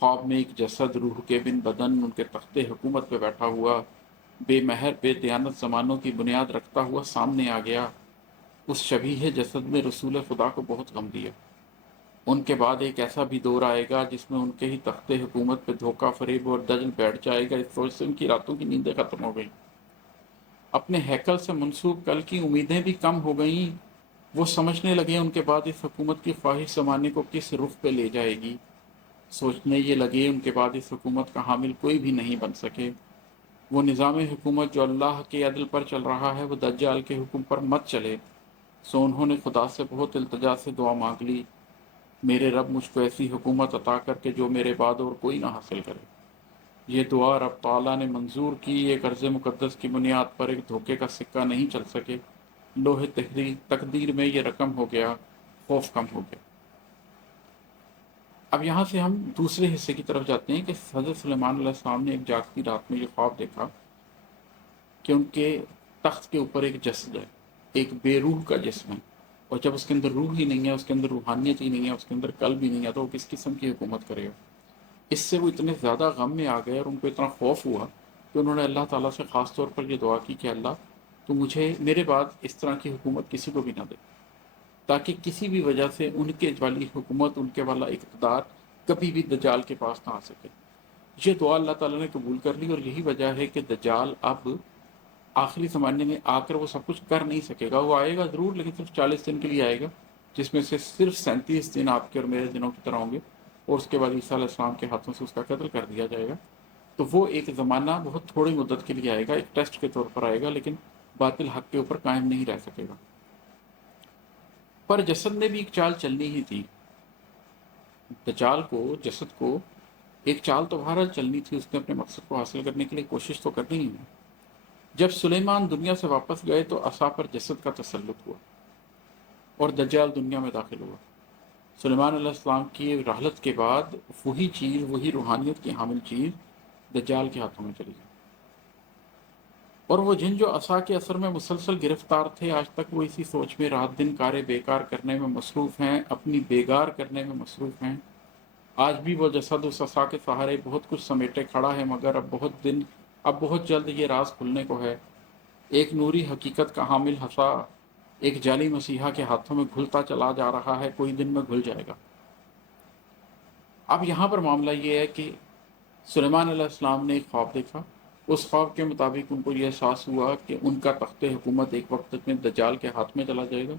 ख्वाब में एक जसद रूह के बिन बदन उनके तख्ते हुकूमत पे बैठा हुआ बेमहर बेदयानत ज़मानों की बुनियाद रखता हुआ सामने आ गया। उस शबीह जसद ने रसूल खुदा को बहुत गम दिया। उनके बाद एक ऐसा भी दौर आएगा जिसमें उनके ही तख्ते हुकूमत पे धोखा फरेब और दजल बैठ जाएगा। इस सोच से उनकी रातों की नींदें खत्म हो गई। अपने हैकल से मंसूब कल की उम्मीदें भी कम हो गईं। वो समझने लगे उनके बाद इस हुकूमत की ख्वाहिश ज़माने को किस रुख पे ले जाएगी। सोचने ये लगे उनके बाद इस हुकूमत का हामिल कोई भी नहीं बन सके। वो निज़ाम हुकूमत जो अल्लाह के अदल पर चल रहा है वो दज्जाल के हुक्म पर मत चले। सो उन्होंने खुदा से बहुत इल्तजा से दुआ मांग ली, मेरे रब मुझको ऐसी हुकूमत अता करके जो मेरे बाद और कोई ना हासिल करे। ये दुआ रब ताला ने मंजूर की। एक अर्ज़ मुक़द्दस की बुनियाद पर एक धोखे का सिक्का नहीं चल सके। लोहे तहरीर तकदीर में ये रकम हो गया, खौफ कम हो गया। अब यहाँ से हम दूसरे हिस्से की तरफ जाते हैं कि हज़रत सुलेमान अलैहिस्सलाम ने एक जागती रात में ये ख्वाब देखा कि उनके तख्त के ऊपर एक जस्द है, एक बेरूह का जिस्म है। और जब उसके अंदर रूह ही नहीं है, उसके अंदर रूहानियत ही नहीं है, उसके अंदर कल्ब ही नहीं है, तो वो किस किस्म की हुकूमत करेगा। इससे वो इतने ज़्यादा गम में आ गए और उनको इतना खौफ हुआ कि उन्होंने अल्लाह ताला से ख़ास तौर पर ये दुआ की कि अल्लाह तो मुझे मेरे बाद इस तरह की हुकूमत किसी को भी ना दे, ताकि किसी भी वजह से उनके वाली हुकूमत, उनके वाला इक़्तिदार कभी भी दज्जाल के पास ना आ सके। ये दुआ अल्लाह ताला ने कबूल कर ली और यही वजह है कि दज्जाल अब आखिरी ज़माने में आकर वो सब कुछ कर नहीं सकेगा। वो आएगा ज़रूर, लेकिन सिर्फ 40 दिन के लिए आएगा, जिसमें से सिर्फ 37 दिन आपके और मेरे दिनों की तरह होंगे, और उसके बाद ईसा अलैहिस्सलाम के हाथों से उसका कत्ल कर दिया जाएगा। तो वो एक ज़माना बहुत थोड़ी मुद्दत के लिए आएगा, एक टेस्ट के तौर पर आएगा, लेकिन बातिल हक के ऊपर कायम नहीं रह सकेगा। पर जसद ने भी एक चाल चलनी ही थी। दज्जाल को, जसद को एक चाल तो बहरहाल चलनी थी। उसने अपने मकसद को हासिल करने के लिए कोशिश तो करनी ही है। जब सुलेमान दुनिया से वापस गए तो असा पर जसद का तसल्लुत हुआ और दज्जाल दुनिया में दाखिल हुआ। सुलेमान अलैहिस्सलाम की रहलत के बाद वही चीज़, वही रूहानियत की हामिल चीज़ दज्जाल के हाथों में चली गई। और वो जिन जो असा के असर में मुसलसल गिरफ्तार थे, आज तक वो इसी सोच में रात दिन कारे बेकार करने में मसरूफ़ हैं, अपनी बेगार करने में मसरूफ़ हैं। आज भी वो जसद उस असा के सहारे बहुत कुछ समेटे खड़ा है, मगर अब बहुत जल्द ये राज खुलने को है। एक नूरी हकीकत का हामिल हसा एक जाली मसीहा के हाथों में घुलता चला जा रहा है, कोई दिन में घुल जाएगा। अब यहाँ पर मामला ये है कि सुलेमान अलैहिस्सलाम ने एक ख्वाब देखा। उस ख्वाब के मुताबिक उनको ये एहसास हुआ कि उनका तख्ते हुकूमत एक वक्त में दज्जाल के हाथ में चला जाएगा